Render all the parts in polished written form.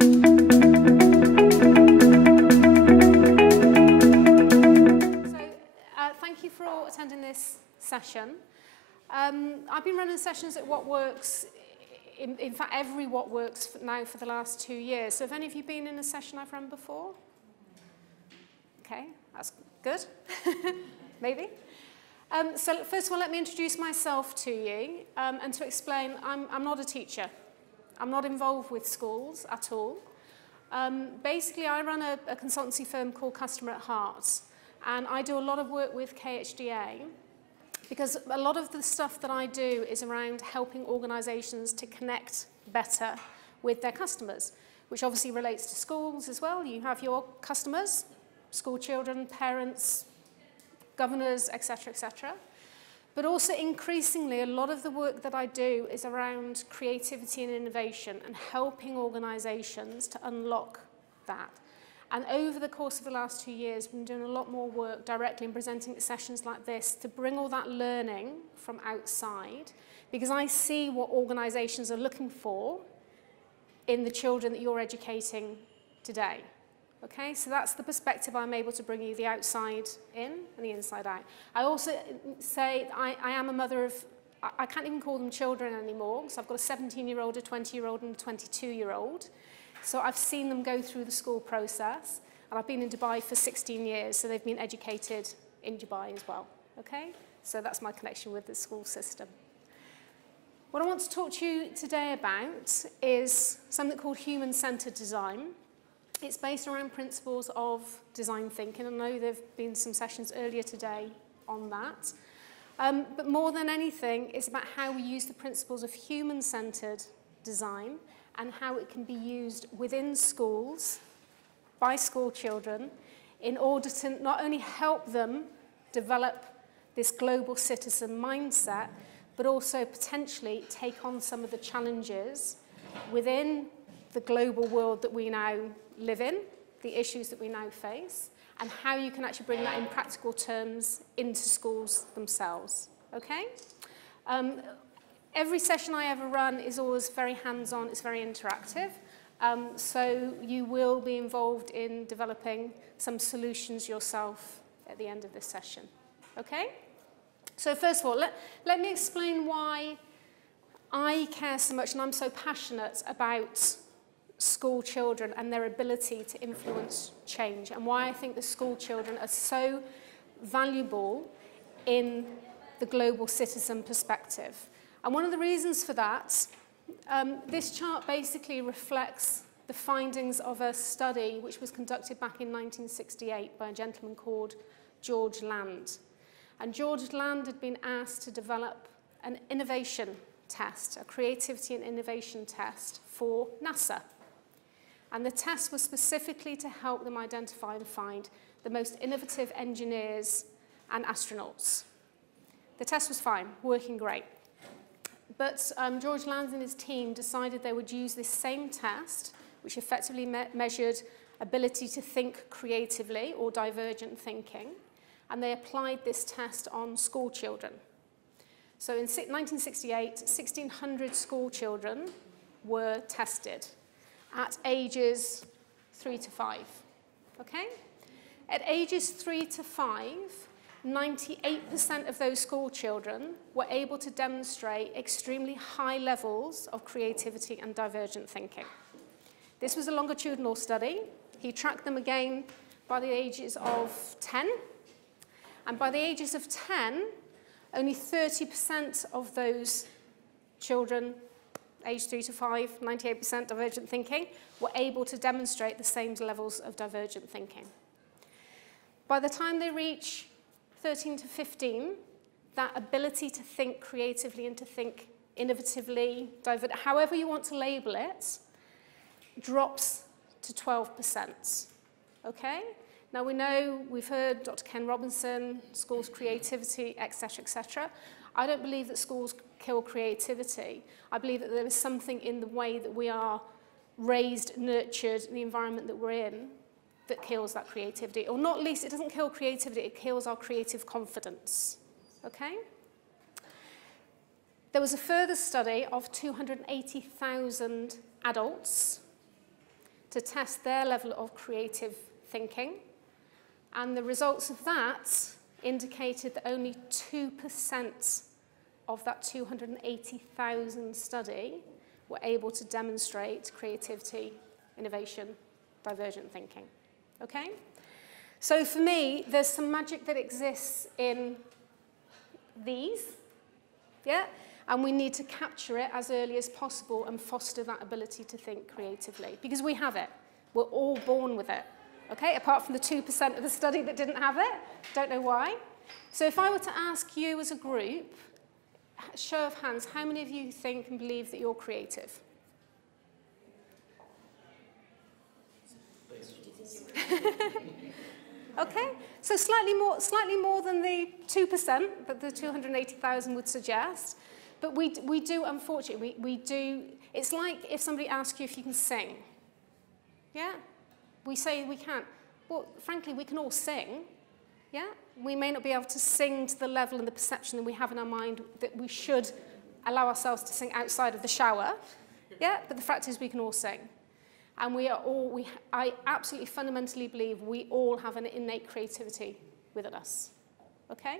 Thank you for all attending this session. I've been running sessions at What Works, in fact every What Works now for the last 2 years. So have any of you been in a session I've run before? Okay, that's good. Maybe. So first of all, let me introduce myself to you and to explain, I'm not a teacher. I'm not involved with schools at all. Basically, I run a consultancy firm called Customer at Heart, and I do a lot of work with KHDA because a lot of the stuff that I do is around helping organisations to connect better with their customers, which obviously relates to schools as well. You have your customers, school children, parents, governors, etc., etc. But also increasingly, a lot of the work that I do is around creativity and innovation and helping organisations to unlock that. And over the course of the last 2 years, we've been doing a lot more work directly and presenting at sessions like this to bring all that learning from outside, because I see what organisations are looking for in the children that you're educating today. Okay, so that's the perspective I'm able to bring you, the outside in and the inside out. I also say I am a mother of, I can't even call them children anymore, so I've got a 17-year-old, a 20-year-old and a 22-year-old. So I've seen them go through the school process, and I've been in Dubai for 16 years, so they've been educated in Dubai as well. Okay, so that's my connection with the school system. What I want to talk to you today about is something called human-centered design. It's based around principles of design thinking. I know there have been some sessions earlier today on that. But more than anything, it's about how we use the principles of human-centered design and how it can be used within schools, by school children, in order to not only help them develop this global citizen mindset, but also potentially take on some of the challenges within the global world that we now live in, the issues that we now face, and how you can actually bring that in practical terms into schools themselves, okay? Every session I ever run is always very hands-on, it's very interactive, so you will be involved in developing some solutions yourself at the end of this session, okay? So first of all, let me explain why I care so much and I'm so passionate about school children and their ability to influence change, and why I think the school children are so valuable in the global citizen perspective. And one of the reasons for that, this chart basically reflects the findings of a study which was conducted back in 1968 by a gentleman called George Land. And George Land had been asked to develop an innovation test, a creativity and innovation test for NASA. And the test was specifically to help them identify and find the most innovative engineers and astronauts. The test was fine, working great. But George Land and his team decided they would use this same test, which effectively measured ability to think creatively or divergent thinking, and they applied this test on school children. So in 1968, 1,600 school children were tested at ages 3 to 5, okay? At ages 3 to 5, 98% of those school children were able to demonstrate extremely high levels of creativity and divergent thinking. This was a longitudinal study. He tracked them again by the ages of 10, and by the ages of 10, only 30% of those children age 3 to 5, 98% divergent thinking, were able to demonstrate the same levels of divergent thinking. By the time they reach 13 to 15, that ability to think creatively and to think innovatively, however you want to label it, drops to 12%, okay? Now we know, we've heard Dr. Ken Robinson, schools creativity, etc., etc. I don't believe that schools kill creativity. I believe that there is something in the way that we are raised, nurtured, the environment that we're in, that kills that creativity. Or not least, it doesn't kill creativity, it kills our creative confidence, okay? There was a further study of 280,000 adults, to test their level of creative thinking. And the results of that indicated that only 2% of that 280,000 study were able to demonstrate creativity, innovation, divergent thinking. Okay? So for me, there's some magic that exists in these, yeah? And we need to capture it as early as possible and foster that ability to think creatively, because we have it. We're all born with it, okay? Apart from the 2% of the study that didn't have it. Don't know why. So if I were to ask you as a group, show of hands, how many of you think and believe that you're creative? Okay, so slightly more than the 2% that the 280,000 would suggest. But we do, unfortunately, we do. It's like if somebody asks you if you can sing. Yeah? We say we can't. Well, frankly, we can all sing. Yeah? We may not be able to sing to the level and the perception that we have in our mind that we should allow ourselves to sing outside of the shower. Yeah? But the fact is we can all sing. And we are all, I absolutely fundamentally believe we all have an innate creativity within us. Okay?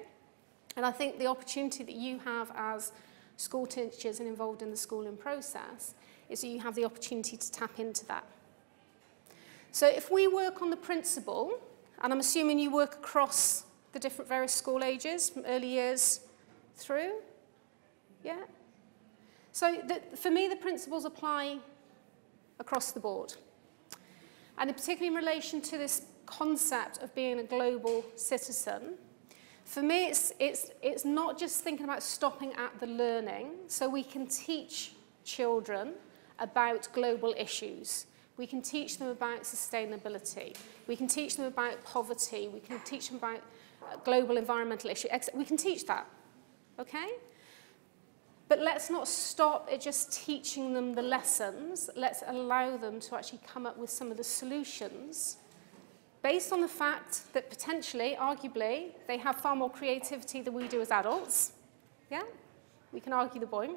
And I think the opportunity that you have as school teachers and involved in the schooling process is that you have the opportunity to tap into that. So if we work on the principle, and I'm assuming you work across the different various school ages, from early years through, yeah? So for me, the principles apply across the board. And particularly in relation to this concept of being a global citizen, for me, it's not just thinking about stopping at the learning, so we can teach children about global issues. We can teach them about sustainability. We can teach them about poverty. We can teach them about global environmental issues. We can teach that, okay? But let's not stop at just teaching them the lessons. Let's allow them to actually come up with some of the solutions based on the fact that potentially, arguably, they have far more creativity than we do as adults. Yeah? We can argue the point.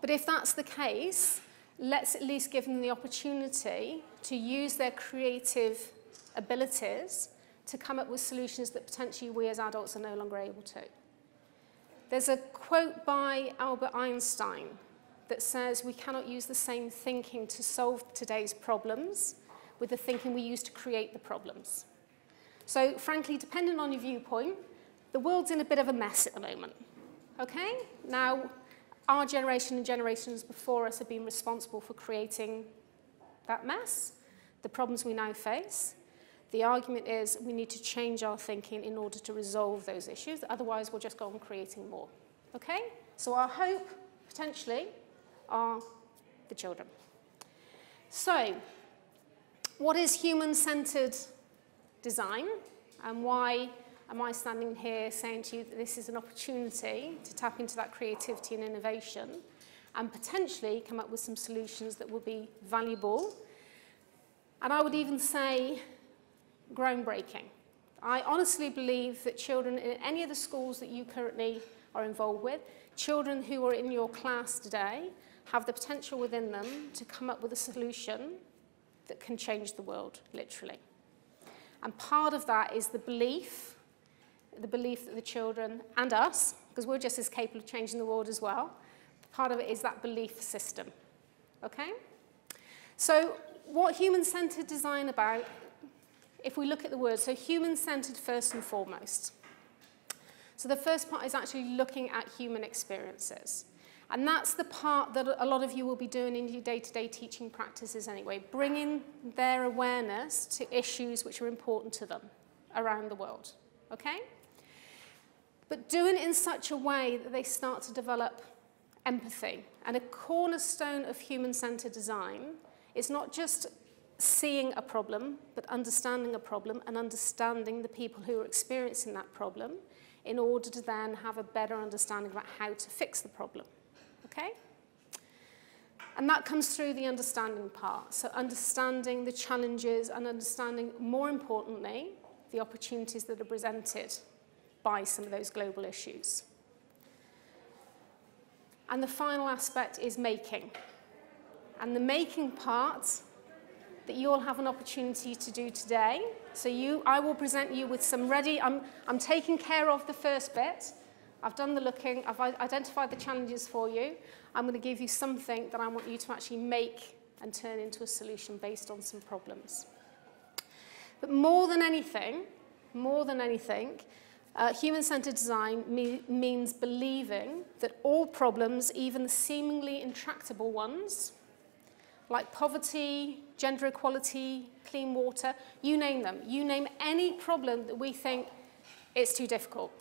But if that's the case, let's at least give them the opportunity to use their creative abilities to come up with solutions that potentially we as adults are no longer able to. There's a quote by Albert Einstein that says we cannot use the same thinking to solve today's problems with the thinking we use to create the problems. So frankly, depending on your viewpoint, the world's in a bit of a mess at the moment, okay? Now, our generation and generations before us have been responsible for creating that mess, the problems we now face. The argument is we need to change our thinking in order to resolve those issues, otherwise we'll just go on creating more, okay? So our hope, potentially, are the children. So, what is human-centered design, and why am I standing here saying to you that this is an opportunity to tap into that creativity and innovation and potentially come up with some solutions that will be valuable, and I would even say groundbreaking. I honestly believe that children in any of the schools that you currently are involved with, children who are in your class today, have the potential within them to come up with a solution that can change the world, literally. And part of that is the belief that the children, and us, because we're just as capable of changing the world as well, part of it is that belief system, okay? So what human-centered design about, if we look at the words, so human-centered first and foremost. So the first part is actually looking at human experiences. And that's the part that a lot of you will be doing in your day-to-day teaching practices anyway, bringing their awareness to issues which are important to them around the world, okay? But doing it in such a way that they start to develop empathy. And a cornerstone of human-centered design is not just seeing a problem, but understanding a problem and understanding the people who are experiencing that problem in order to then have a better understanding about how to fix the problem, okay? And that comes through the understanding part. So understanding the challenges and understanding, more importantly, the opportunities that are presented by some of those global issues. And the final aspect is making. And the making part that you'll have an opportunity to do today. So I will present you with some ready, I'm taking care of the first bit. I've done the looking, I've identified the challenges for you. I'm going to give you something that I want you to actually make and turn into a solution based on some problems. But more than anything, human-centered design means believing that all problems, even the seemingly intractable ones, like poverty, gender equality, clean water, you name them. You name any problem that we think it's too difficult.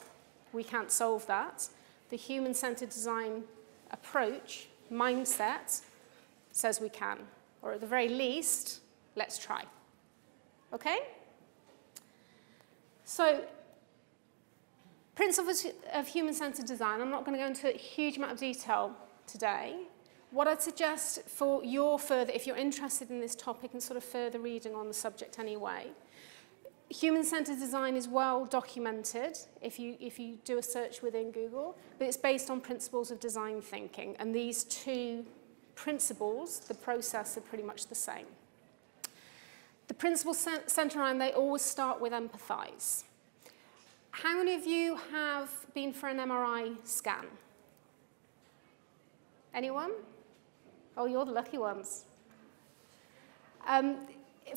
We can't solve that. The human-centered design approach, mindset, says we can. Or at the very least, let's try. Okay? So, principles of human-centered design, I'm not going to go into a huge amount of detail today. What I'd suggest for your further, if you're interested in this topic and sort of further reading on the subject anyway, human-centered design is well documented if you do a search within Google, but it's based on principles of design thinking. And these two principles, the process, are pretty much the same. The principles centre around, they always start with empathize. How many of you have been for an MRI scan? Anyone? Oh, you're the lucky ones.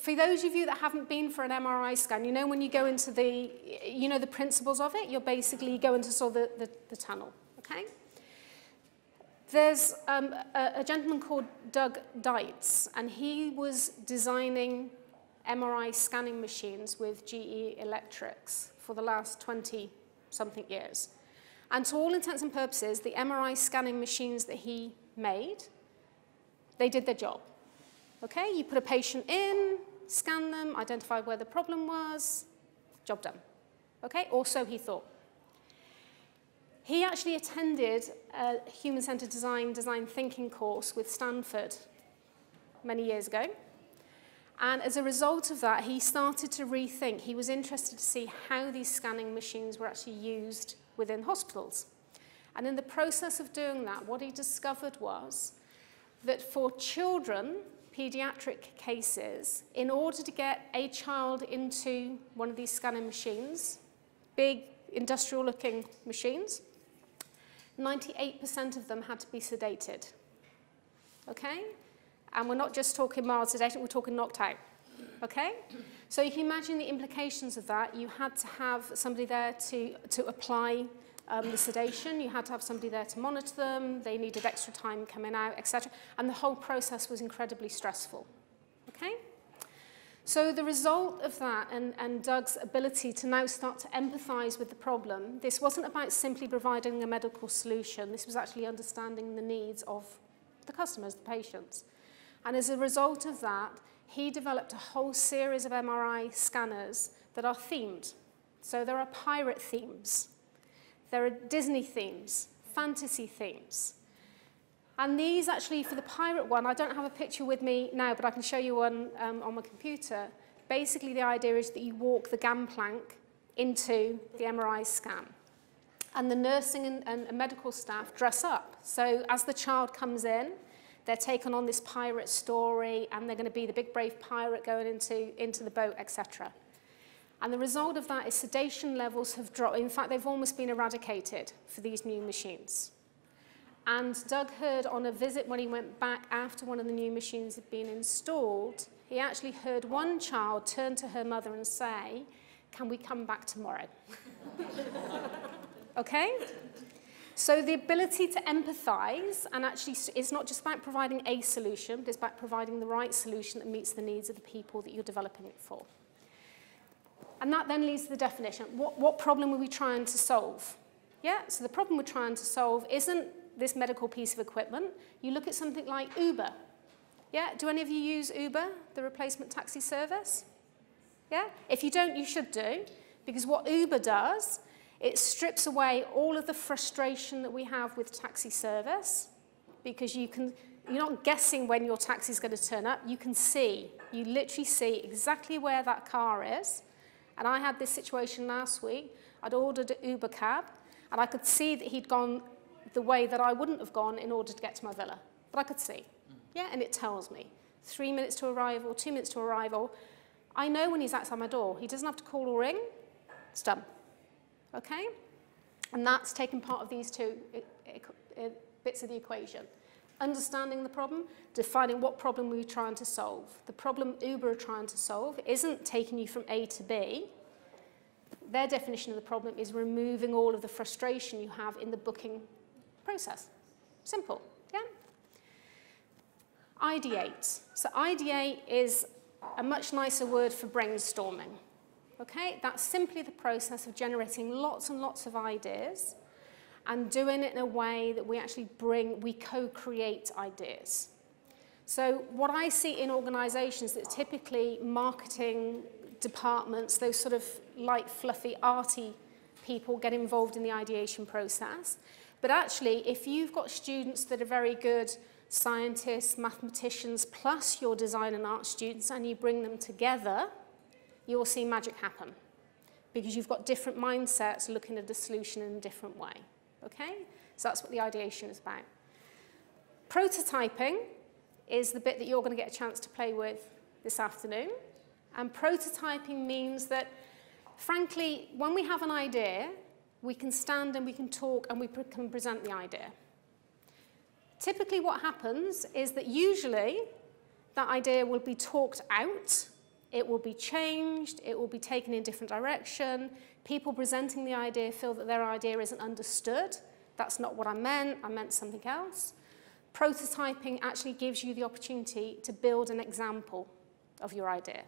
For those of you that haven't been for an MRI scan, you know when you go into the principles of it, you're basically go into sort of the tunnel, okay? There's a gentleman called Doug Dietz, and he was designing MRI scanning machines with GE Electrics for the last 20-something years. And to all intents and purposes, the MRI scanning machines that he made, they did their job. Okay, you put a patient in, scan them, identify where the problem was, job done. Okay, or so he thought. He actually attended a human-centered design thinking course with Stanford many years ago. And as a result of that, he started to rethink. He was interested to see how these scanning machines were actually used within hospitals. And in the process of doing that, what he discovered was that for children, pediatric cases, in order to get a child into one of these scanning machines, big industrial-looking machines, 98% of them had to be sedated. Okay? And we're not just talking mild sedation, we're talking knocked out. Okay? So you can imagine the implications of that. You had to have somebody there to apply the sedation. You had to have somebody there to monitor them. They needed extra time coming out, etc. And the whole process was incredibly stressful. Okay? So the result of that and Doug's ability to now start to empathize with the problem, this wasn't about simply providing a medical solution. This was actually understanding the needs of the customers, the patients. And as a result of that, he developed a whole series of MRI scanners that are themed. So there are pirate themes. There are Disney themes, fantasy themes. And these actually, for the pirate one, I don't have a picture with me now, but I can show you one on my computer. Basically, the idea is that you walk the gangplank into the MRI scan. And the nursing and medical staff dress up. So as the child comes in, they're taken on this pirate story, and they're going to be the big brave pirate going into the boat, etc. And the result of that is sedation levels have dropped. In fact, they've almost been eradicated for these new machines. And Doug heard on a visit when he went back after one of the new machines had been installed, he actually heard one child turn to her mother and say, "Can we come back tomorrow?" Okay? So the ability to empathize, and actually it's not just about providing a solution, but it's about providing the right solution that meets the needs of the people that you're developing it for. And that then leads to the definition. What problem are we trying to solve? Yeah, so the problem we're trying to solve isn't this medical piece of equipment. You look at something like Uber. Yeah, do any of you use Uber, the replacement taxi service? Yeah, if you don't, you should do, because what Uber does, it strips away all of the frustration that we have with taxi service, because you're not guessing when your taxi is going to turn up. You can see, you literally see exactly where that car is. And I had this situation last week. I'd ordered an Uber cab, and I could see that he'd gone the way that I wouldn't have gone in order to get to my villa. But I could see. Yeah, and it tells me. 3 minutes to arrival, 2 minutes to arrival, I know when he's outside my door. He doesn't have to call or ring. It's done. Okay? And that's taken part of these two bits of the equation. Understanding the problem, defining what problem we're trying to solve. The problem Uber are trying to solve isn't taking you from A to B. Their definition of the problem is removing all of the frustration you have in the booking process. Simple, yeah? Ideate. So ideate is a much nicer word for brainstorming. Okay? That's simply the process of generating lots and lots of ideas and doing it in a way that we co-create ideas. So what I see in organizations that typically marketing departments, those sort of light, fluffy, arty people get involved in the ideation process. But actually, if you've got students that are very good scientists, mathematicians, plus your design and art students, and you bring them together, you'll see magic happen. Because you've got different mindsets looking at the solution in a different way. Okay? So that's what the ideation is about. Prototyping is the bit that you're going to get a chance to play with this afternoon. And prototyping means that, frankly, when we have an idea, we can stand and we can talk and we can present the idea. Typically what happens is that usually that idea will be talked out, it will be changed, it will be taken in a different direction. People presenting the idea feel that their idea isn't understood. That's not what I meant something else. Prototyping actually gives you the opportunity to build an example of your idea,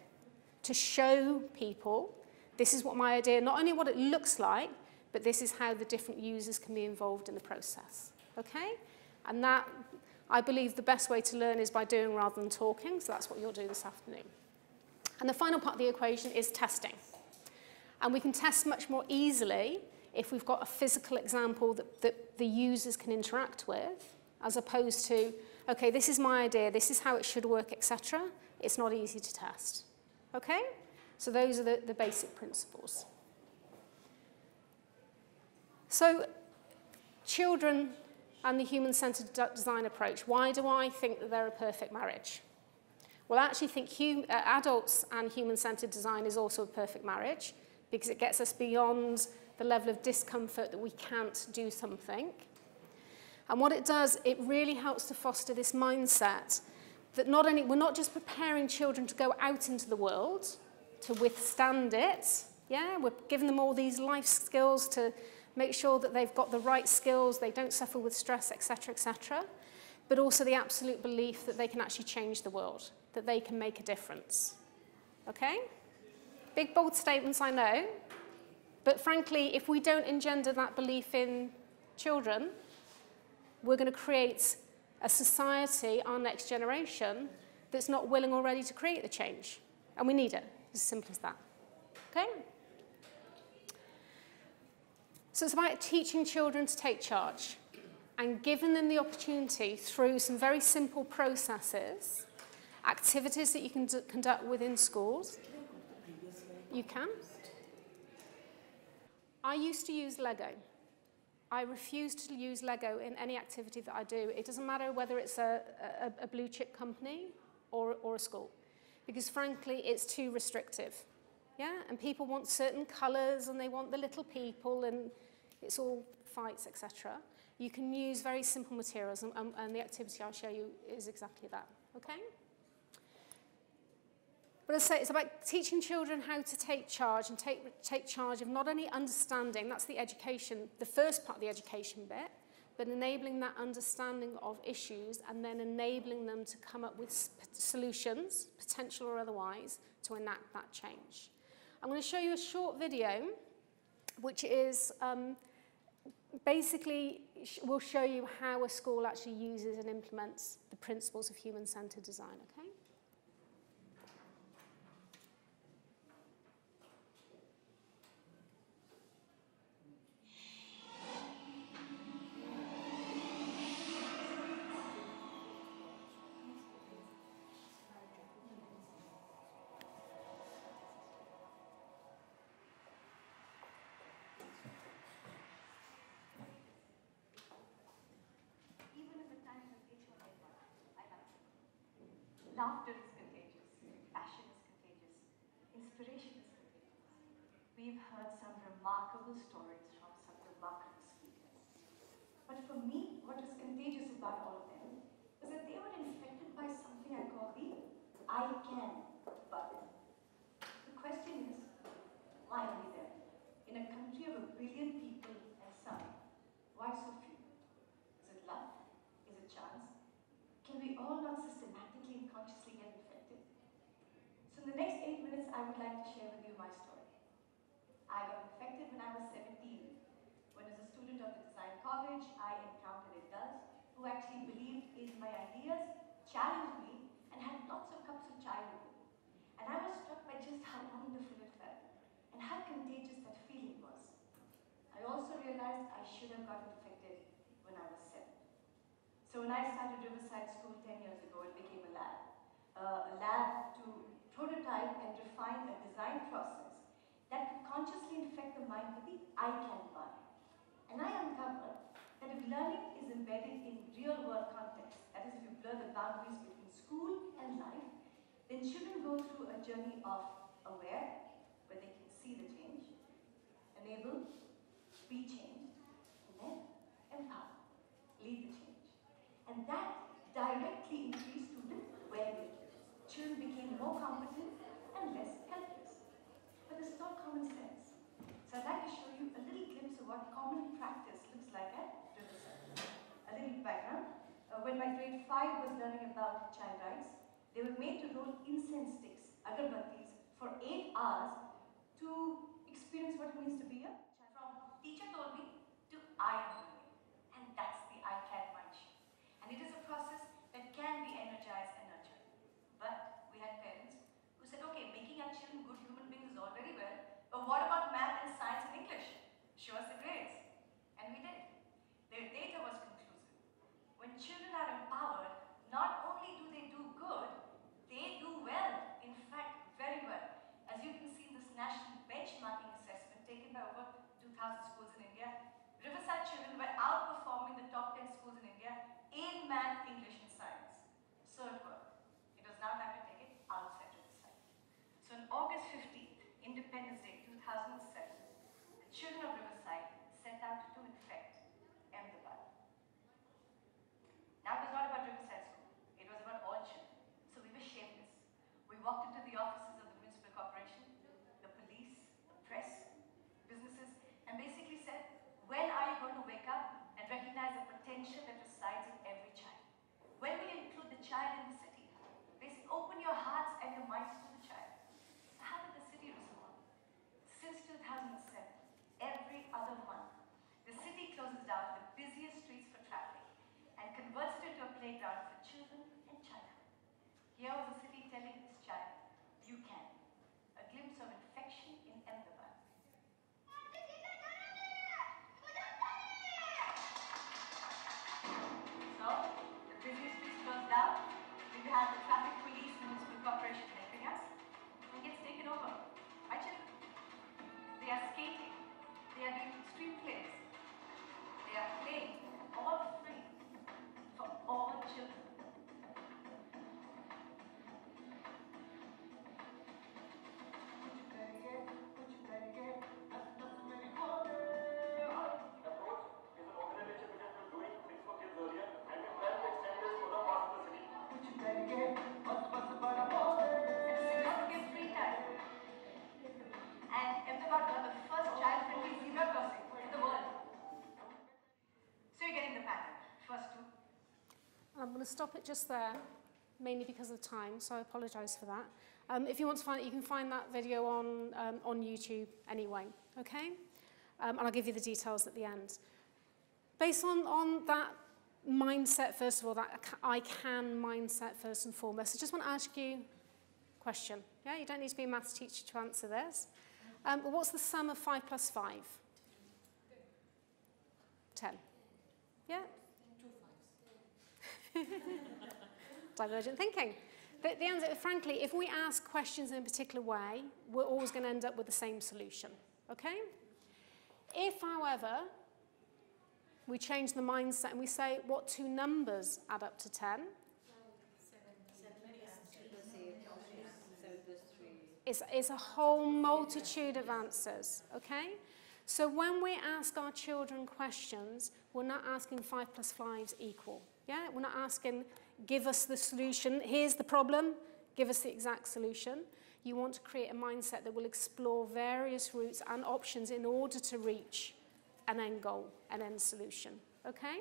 to show people this is what my idea, not only what it looks like, but this is how the different users can be involved in the process, okay? And that, I believe the best way to learn is by doing rather than talking, so that's what you'll do this afternoon. And the final part of the equation is testing. And we can test much more easily if we've got a physical example that the users can interact with, as opposed to, okay, this is my idea, this is how it should work, etc. It's not easy to test, okay? So those are the basic principles. So children and the human-centered design approach, why do I think that they're a perfect marriage? Well, I actually think adults and human-centered design is also a perfect marriage because it gets us beyond the level of discomfort that we can't do something. And what it does, it really helps to foster this mindset that we're not just preparing children to go out into the world to withstand it, yeah? We're giving them all these life skills to make sure that they've got the right skills, they don't suffer with stress, etc., etc., but also the absolute belief that they can actually change the world, that they can make a difference, okay? Big, bold statements, I know, but frankly, if we don't engender that belief in children, we're going to create a society, our next generation, that's not willing or ready to create the change. And we need it, as simple as that. Okay? So it's about teaching children to take charge and giving them the opportunity through some very simple processes, activities that you can conduct within schools. You can. I used to use Lego. I refuse to use Lego in any activity that I do. It doesn't matter whether it's a blue chip company or a school, because frankly, it's too restrictive. Yeah, and people want certain colours and they want the little people and it's all fights, etc. You can use very simple materials and the activity I'll show you is exactly that, okay? But as I say, it's about teaching children how to take charge and take charge of not only understanding, that's the education, the first part of the education bit, but enabling that understanding of issues and then enabling them to come up with solutions, potential or otherwise, to enact that change. I'm going to show you a short video, which is basically will show you how a school actually uses and implements the principles of human-centered design, okay? Laughter is contagious, passion is contagious, inspiration is contagious. We've heard some remarkable stories from some remarkable speakers. But for me, what was contagious about all of them was that they were infected by something I call the I can button. The question is, why are we there? In a country of 1 billion people and some, why so few? Is it luck? Is it chance? Can we all not systematically and consciously get infected? So in the next 8 minutes, I would like to share with you my story. I got infected when I was 17. When as a student of the design college, I encountered a Duz who actually believed in my ideas, challenged me, and had lots of cups of chai with me. And I was struck by just how wonderful it felt and how contagious that feeling was. I also realized I should have gotten infected when I was 7. So when I started Riverside School 10 years ago, it became a lab to prototype and refine a design process that could consciously infect the mind with the I can button. And I uncovered that if learning is embedded in real-world context, that is, if you blur the boundaries between school and life, then children go through a journey of aware, where they can see the change, enable, be changed, and then empower, lead the change. And that directly increased student well-being. Children became more competent and less helpless. But this is all common sense. So I'd like to show you a little glimpse of what common practice looks like at Riverside. A little background. When my grade 5 was learning about child rights, they were made to roll incense sticks, agarbattis, for 8 hours to experience what it means to be a child. From teacher told me to I am doing it. And that's the I can mind shift. And it is a process that can be energized and nurtured. But we had parents who said, okay, making our children good human beings is all very well, but what about math and science and English? Show us the grades. And we did. Their data was conclusive. When children are empowered, not only do they do good, they do well. In fact, very well. As you can see in this national benchmarking assessment taken by over 2,000 schools in India, Riverside children were outperforming the top 10 schools in India in math, English, and science. So it worked. It was now time to take it outside Riverside. So on August 15th, Independence Day 2007, the children of Riverside set out to infect Ahmedabad. Now it was not about Riverside School, it was about all children. So we were shameless. We walked into the offices of the municipal corporation, the police, the press, businesses, and basically said, when are you going to wake up and recognize the potential that resides in every child? When will you include the child in the city? Basically, open your hearts and your minds to the child. So how did the city respond? Since 2007, every other month, the city closes down the busiest streets for traffic and converts it into a playground for children and childhood. Here was the city telling this child, you can. A glimpse of infection in Ahmedabad. So, the busiest streets closed down. We have the traffic police and municipal corporation helping us. It gets taken over by children. They are skating. They are doing street plays. They are playing, all free, for all children. I'm going to stop it just there, mainly because of time, so I apologise for that. If you want to find it, you can find that video on YouTube anyway, okay? And I'll give you the details at the end. Based on that mindset, first of all, that I can mindset first and foremost, I just want to ask you a question. Yeah, you don't need to be a maths teacher to answer this. But what's the sum of 5 plus 5? 10. Yeah? Divergent thinking. The answer, frankly, if we ask questions in a particular way, we're always going to end up with the same solution, okay? If, however, we change the mindset and we say, what 2 numbers add up to 10? 7. It's a whole multitude of answers, okay? So when we ask our children questions, we're not asking 5 plus 5 equal, yeah? We're not asking, give us the solution, here's the problem, give us the exact solution. You want to create a mindset that will explore various routes and options in order to reach an end goal, an end solution, okay?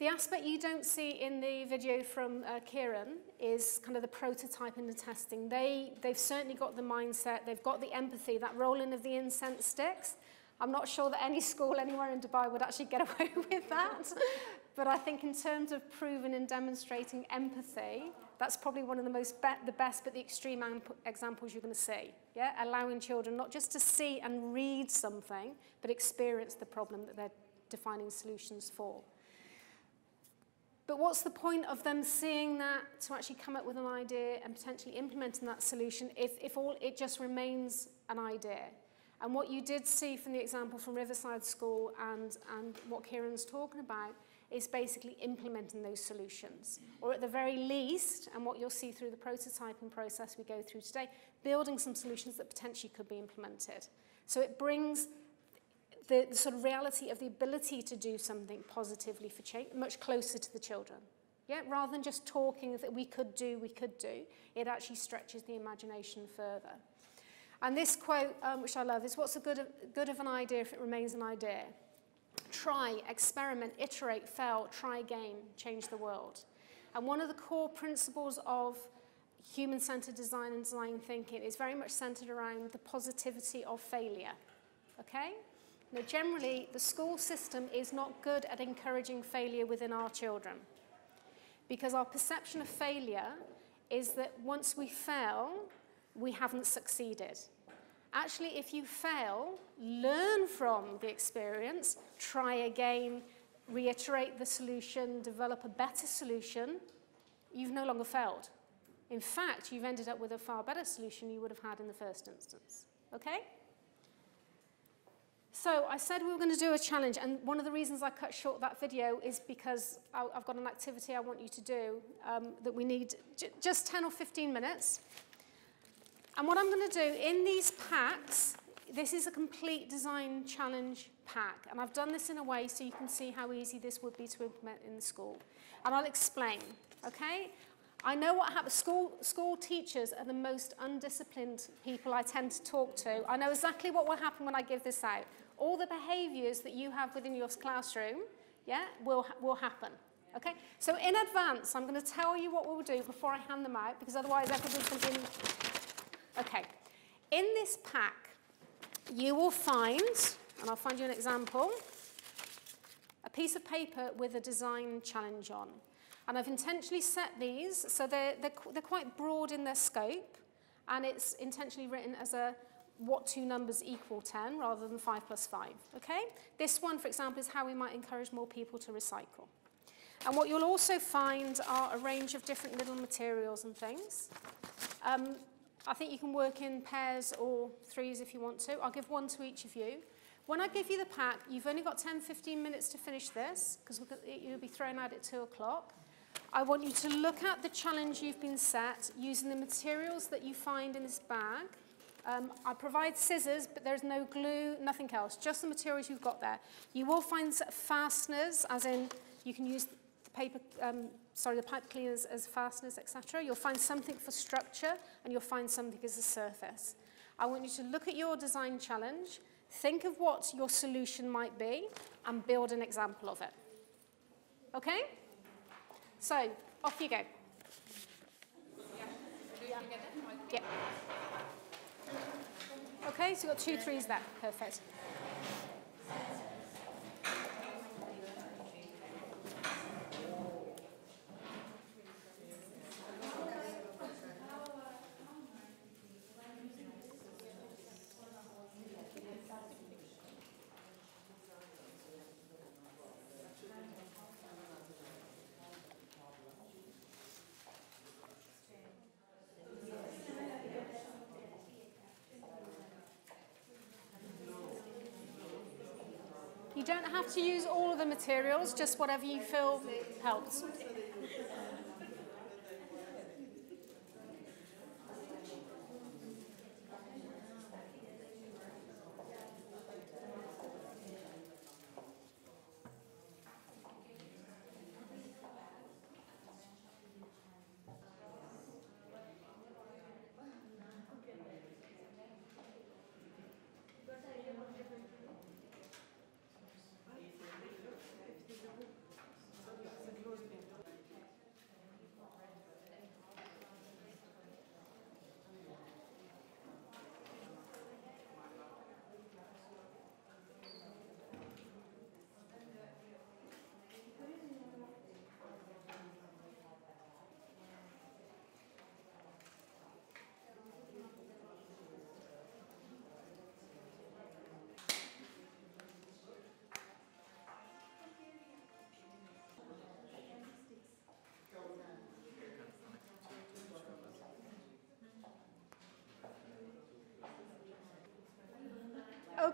The aspect you don't see in the video from Kieran is kind of the prototype and the testing. They've certainly got the mindset, they've got the empathy, that rolling of the incense sticks. I'm not sure that any school anywhere in Dubai would actually get away with that. But I think in terms of proving and demonstrating empathy, that's probably one of the the best but the extreme examples you're going to see. Yeah? Allowing children not just to see and read something, but experience the problem that they're defining solutions for. But what's the point of them seeing that to actually come up with an idea and potentially implementing that solution if all it just remains an idea? And what you did see from the example from Riverside School and what Kieran's talking about is basically implementing those solutions. Or at the very least, and what you'll see through the prototyping process we go through today, building some solutions that potentially could be implemented. So it brings the sort of reality of the ability to do something positively for change much closer to the children. Yeah? Rather than just talking that we could do, it actually stretches the imagination further. And this quote, which I love, is what's the good of an idea if it remains an idea? Try, experiment, iterate, fail, try again, change the world. And one of the core principles of human-centered design and design thinking is very much centered around the positivity of failure. Okay? Now, generally, the school system is not good at encouraging failure within our children, because our perception of failure is that once we fail, we haven't succeeded. Actually, if you fail, learn from the experience, try again, reiterate the solution, develop a better solution, you've no longer failed. In fact, you've ended up with a far better solution you would have had in the first instance. Okay? So I said we were going to do a challenge, and one of the reasons I cut short that video is because I've got an activity I want you to do that we need just 10 or 15 minutes. And what I'm going to do in these packs, this is a complete design challenge pack, and I've done this in a way so you can see how easy this would be to implement in the school. And I'll explain, okay? I know what happens. School teachers are the most undisciplined people I tend to talk to. I know exactly what will happen when I give this out. All the behaviours that you have within your classroom, yeah, will happen. Okay? So in advance, I'm going to tell you what we'll do before I hand them out, because otherwise everybody's going to be... Okay. In this pack, you will find, and I'll find you an example, a piece of paper with a design challenge on. And I've intentionally set these, so they're quite broad in their scope, and it's intentionally written as a what two numbers equal 10 rather than 5 plus 5, okay? This one, for example, is how we might encourage more people to recycle. And what you'll also find are a range of different little materials and things. I think you can work in pairs or threes if you want to. I'll give one to each of you. When I give you the pack, you've only got 10, 15 minutes to finish this, because you'll be thrown out at 2 o'clock. I want you to look at the challenge you've been set using the materials that you find in this bag. I provide scissors, but there's no glue, nothing else, just the materials you've got there. You will find fasteners, as in you can use the pipe cleaners as fasteners, etc. You'll find something for structure, and you'll find something as a surface. I want you to look at your design challenge, think of what your solution might be, and build an example of it. Okay? So, off you go. Yeah. Okay, so you've got 2 threes there. Perfect. You don't have to use all of the materials, just whatever you feel helps.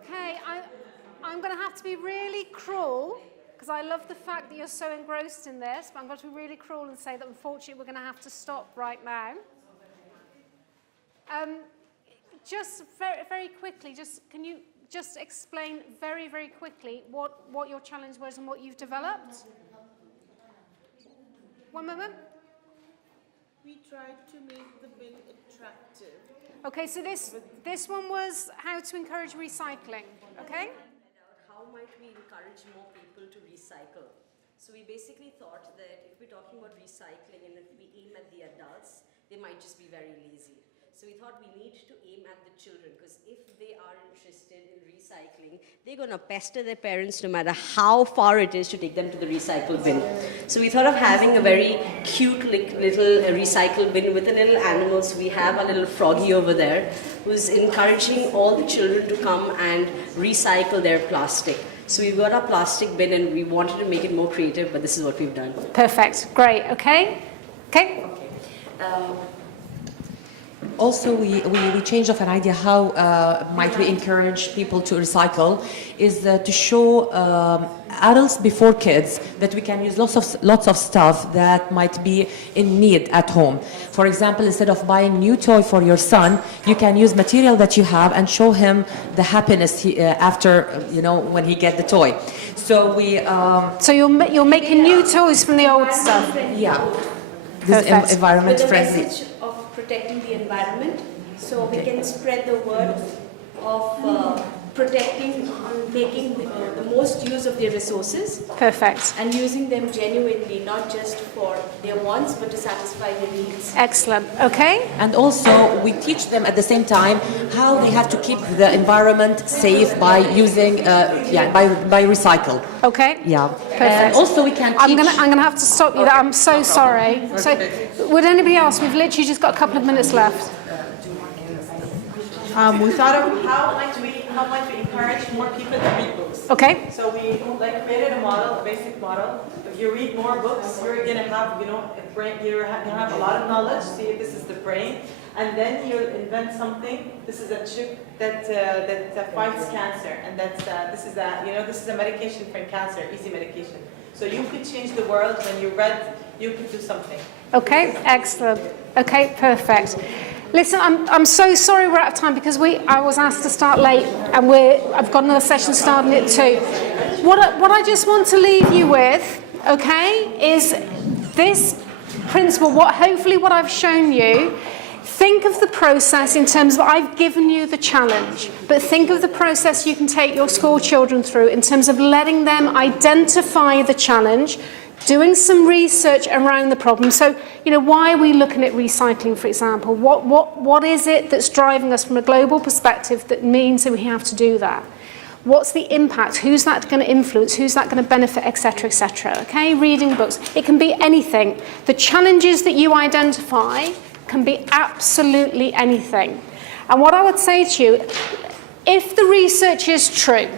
Okay, I'm going to have to be really cruel, because I love the fact that you're so engrossed in this, but I'm going to be really cruel and say that unfortunately we're going to have to stop right now. Just very quickly, can you just explain very, very quickly what your challenge was and what you've developed? One moment. We tried to make the bin attractive. Okay, so this one was how to encourage recycling, okay? How might we encourage more people to recycle? So we basically thought that if we're talking about recycling and if we aim at the adults, they might just be very lazy. So we thought we need to aim at the children, because if they are interested in recycling, they're going to pester their parents no matter how far it is to take them to the recycle bin. So we thought of having a very cute little recycle bin with the little animals. We have a little froggy over there who's encouraging all the children to come and recycle their plastic. So we've got our plastic bin and we wanted to make it more creative, but this is what we've done. Perfect, great, okay? Okay. Also, we changed of an idea how might we encourage people to recycle is to show adults before kids that we can use lots of stuff that might be in need at home. For example, instead of buying new toy for your son, you can use material that you have and show him the happiness after, when he gets the toy. So we. So you're making new toys from the old stuff. Yeah. This is environment friendly. Protecting the environment, so we can spread the word of protecting, making the most use of their resources. Perfect. And using them genuinely, not just for their wants, but to satisfy their needs. Excellent, okay. And also, we teach them at the same time how they have to keep the environment safe by using, by recycle. Okay. Yeah. Perfect. And also, we can teach. I'm gonna have to stop you there. I'm so sorry. So, would anybody else? We've literally just got a couple of minutes left. We thought of how might we encourage more people to read books. Okay. So we created a model, a basic model. If you read more books, you're gonna have a brain. You're gonna have a lot of knowledge. See, this is the brain, and then you'll invent something. This is a chip that fights cancer, and this is a medication for cancer, easy medication. So you could change the world when you read. You could do something. Okay. Excellent. Okay. Perfect. Listen, I'm so sorry we're out of time because I was asked to start late and I've got another session starting at 2. What I just want to leave you with, okay, is this principle, hopefully what I've shown you. Think of the process in terms of I've given you the challenge, but think of the process you can take your school children through in terms of letting them identify the challenge, doing some research around the problem. So, why are we looking at recycling, for example? What is it that's driving us from a global perspective that means that we have to do that? What's the impact? Who's that going to influence? Who's that going to benefit, etc., etc.? Okay, reading books. It can be anything. The challenges that you identify can be absolutely anything. And what I would say to you, if the research is true,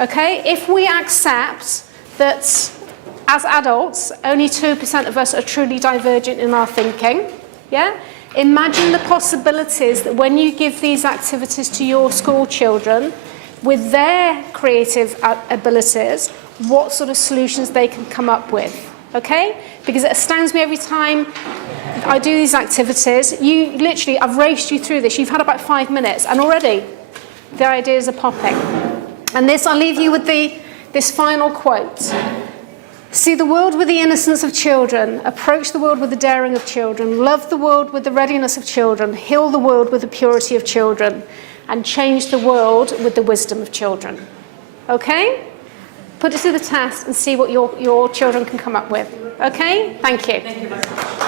okay, if we accept that as adults, only 2% of us are truly divergent in our thinking, yeah? Imagine the possibilities that when you give these activities to your school children, with their creative abilities, what sort of solutions they can come up with, okay? Because it astounds me every time I do these activities. I've raced you through this. You've had about 5 minutes, and already the ideas are popping. And I'll leave you with this final quote. See the world with the innocence of children, approach the world with the daring of children, love the world with the readiness of children, heal the world with the purity of children, and change the world with the wisdom of children. Okay? Put it to the test and see what your children can come up with. Okay? Thank you. Thank you very much.